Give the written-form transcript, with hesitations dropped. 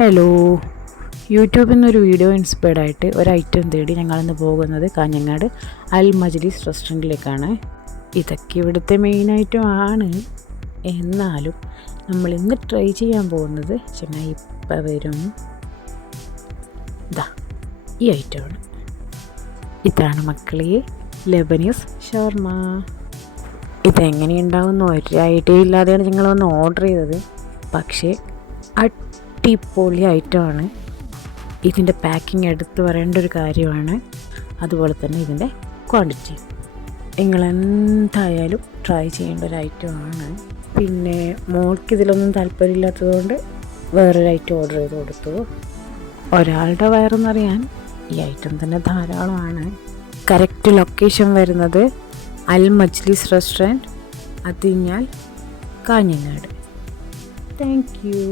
Hello, യൂട്യൂബിൽ നിന്നൊരു video inspired ആയിട്ട് ഒരു ഐറ്റം തേടി ഞങ്ങളിന്ന് പോകുന്നത് കാഞ്ഞങ്ങാട് അൽ മജ്ലിസ് റെസ്റ്റോറൻറ്റിലേക്കാണ്. ഇതൊക്കെ ഇവിടുത്തെ മെയിൻ ഐറ്റമാണ്. എന്നാലും നമ്മൾ ഇന്ന് ട്രൈ ചെയ്യാൻ പോകുന്നത് ചങ്ങായി ഇപ്പം വരും. ഈ ഐറ്റമാണ്. ഇതാണ് മക്കളെ ലെബനീസ് ഷവർമ. ഇതെങ്ങനെയുണ്ടാവുമെന്ന് ഒരു ഐഡിയ ഇല്ലാതെയാണ് ഞങ്ങൾ വന്ന് ഓർഡർ ചെയ്തത്. പക്ഷേ അടിപൊളി ഐറ്റമാണ്. ഇതിൻ്റെ പാക്കിംഗ് എടുത്ത് പറയേണ്ട ഒരു കാര്യമാണ്. അതുപോലെ തന്നെ ഇതിൻ്റെ ക്വാണ്ടിറ്റി നിങ്ങളെന്തായാലും ട്രൈ ചെയ്യേണ്ട ഒരു ഐറ്റമാണ്. പിന്നെ മോൾക്ക് ഇതിലൊന്നും താല്പര്യമില്ലാത്തതുകൊണ്ട് വേറൊരു ഐറ്റം ഓർഡർ ചെയ്ത് കൊടുത്തു. ഒരാളുടെ വയറെന്നറിയാൻ ഈ ഐറ്റം തന്നെ ധാരാളമാണ്. കറക്റ്റ് ലൊക്കേഷൻ വരുന്നത് അൽ മജ്ലിസ് restaurant, Athinjal, Kanhangad. Thank you.